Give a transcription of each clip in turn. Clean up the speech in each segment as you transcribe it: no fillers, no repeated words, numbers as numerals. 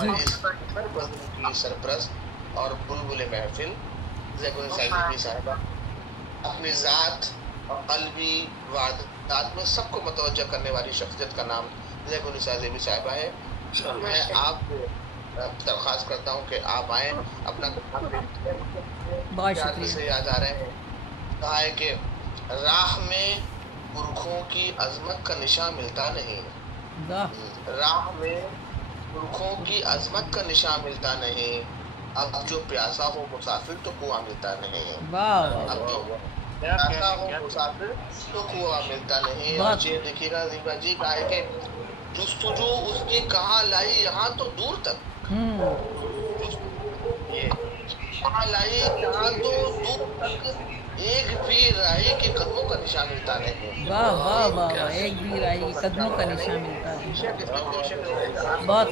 جی کی سرپرست اور بلبل محفل زیکون سائیدی صاحبہ اپنی ذات اور قلبی واردات میں سب کو متوجہ کرنے والی شخصیت کا نام زیکون سائیدی صاحبہ ہے. میں آپ کو درخواست کرتا ہوں کہ آپ آئیں اپنا بہت شکریہ. سے یاد آ رہے ہیں کہا ہے کہ راہ میں پرکھوں کی عظمت کا نشان ملتا نہیں. راہ میں پرکھوں کی عظمت کا نشان ملتا نہیں. اب جو پیاسا ہو مسافر تو کنواں ملتا نہیں. اب جو پیاسا ہو مسافر تو کنواں ملتا نہیں. اور یہ دیکھیے گا زیبا جی کہا ہے کہ جستجو اس کی کہاں لائی یہاں تو دور تک. کہاں لائی یہاں تو دور تک ایک بھی راہی کے قدموں کا نشان ملتا نہیں. واہ واہ واہ واہ، ایک بھی راہی کے قدموں کا نشان ملتا نہیں. بہت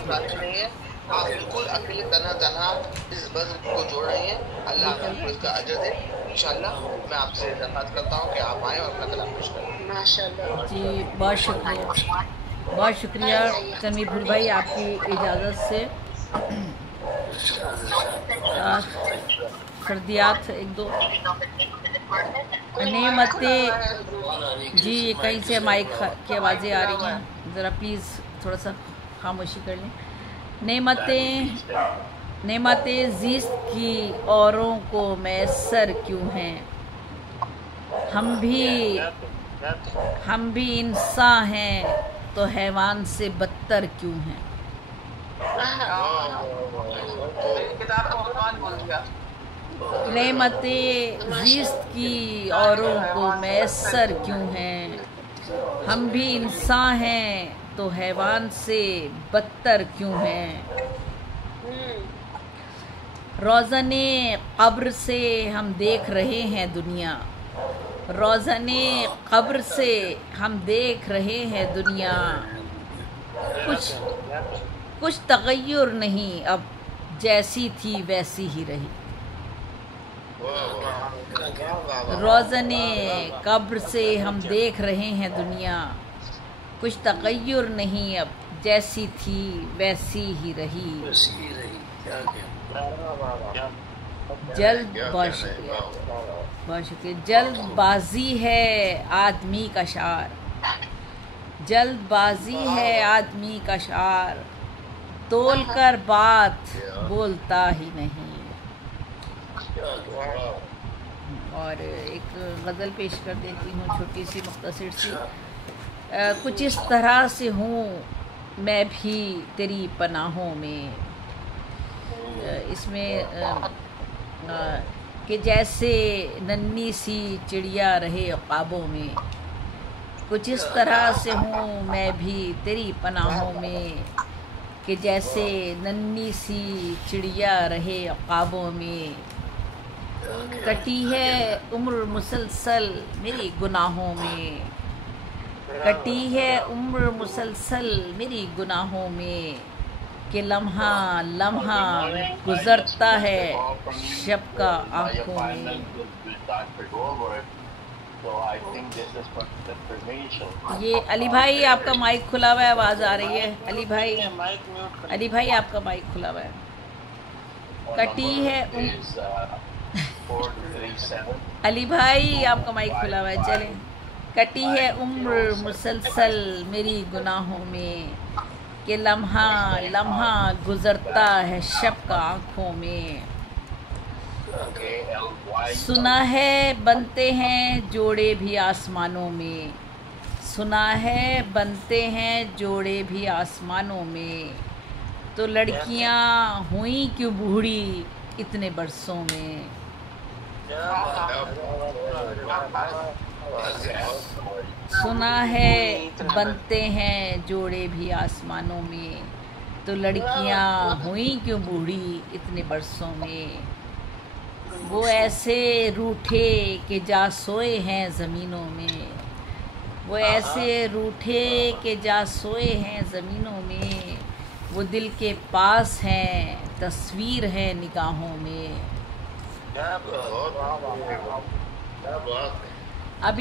آپ بالکل اکیلے تنہا اس بزم کو جوڑ رہی ہیں. اللہ آپ کو اس کا اجر دے. انشاءاللہ میں آپ سے درخواست کرتا ہوں کہ آپ آئیں اور اپنا کلام پیش کریں. ماشاءاللہ جی بہت شکریہ، بہت شکریہ سمیع پور بھائی. آپ کی اجازت سے سردیات ایک دو نعمتیں. جی کہیں سے مائک کی آوازیں آ رہی ہیں، ذرا پلیز تھوڑا سا خاموشی کر لیں. نعمتیں زیست کی اوروں کو میسر کیوں ہیں، ہم بھی انسان ہیں تو حیوان سے بدتر کیوں ہیں. نعمتیں زیست کی اوروں کو میسر کیوں ہیں، ہم بھی انسان ہیں تو حیوان سے بدتر کیوں ہیں. روزن قبر سے ہم دیکھ رہے ہیں دنیا، روزن قبر سے ہم دیکھ رہے ہیں دنیا. کچھ تغیر نہیں، اب جیسی تھی ویسی ہی رہی. روزن قبر سے ہم دیکھ رہے ہیں دنیا، کچھ تغیر نہیں، اب جیسی تھی ویسی ہی رہی. بہت شکریہ. جلد بازی ہے آدمی کا شعار، جلد بازی ہے آدمی کا شعار، تول کر بات بولتا ہی نہیں. اور ایک غزل پیش کر دیتی ہوں چھوٹی سی مختصر سی. کچھ اس طرح سے ہوں میں بھی تیری پناہوں میں. اس میں کہ جیسے ننھی سی چڑیا رہے خوابوں میں. کچھ اس طرح سے ہوں میں بھی تیری پناہوں میں، کہ جیسے ننھی سی چڑیا رہے خوابوں میں. کٹی ہے عمر مسلسل میری گناہوں میں، کٹی ہے عمر مسلسل میری گناہوں میں، کہ لمحہ لمحہ گزرتا ہے شب کا آنکھوں میں. یہ علی بھائی آپ کا مائک کھلا ہوا ہے، آواز آ رہی ہے. علی بھائی آپ کا مائک کھلا ہوا ہے. کٹی ہے علی بھائی آپ کا مائک کھلا ہوا ہے. چلیں. کٹی ہے عمر مسلسل میری گناہوں میں، کہ لمحہ لمحہ گزرتا ہے شب کا آنکھوں میں. سنا ہے بنتے ہیں جوڑے بھی آسمانوں میں، سنا ہے بنتے ہیں جوڑے بھی آسمانوں میں، تو لڑکیاں ہوئیں کیوں بوڑھی اتنے برسوں میں. سنا ہے بنتے ہیں جوڑے بھی آسمانوں میں، تو لڑکیاں ہوئیں کیوں بوڑھی اتنے برسوں میں. وہ ایسے روٹھے کہ جا سوئے ہیں زمینوں میں، وہ ایسے روٹھے کہ جا سوئے ہیں زمینوں میں، وہ دل کے پاس ہیں تصویر ہے نگاہوں میں. اب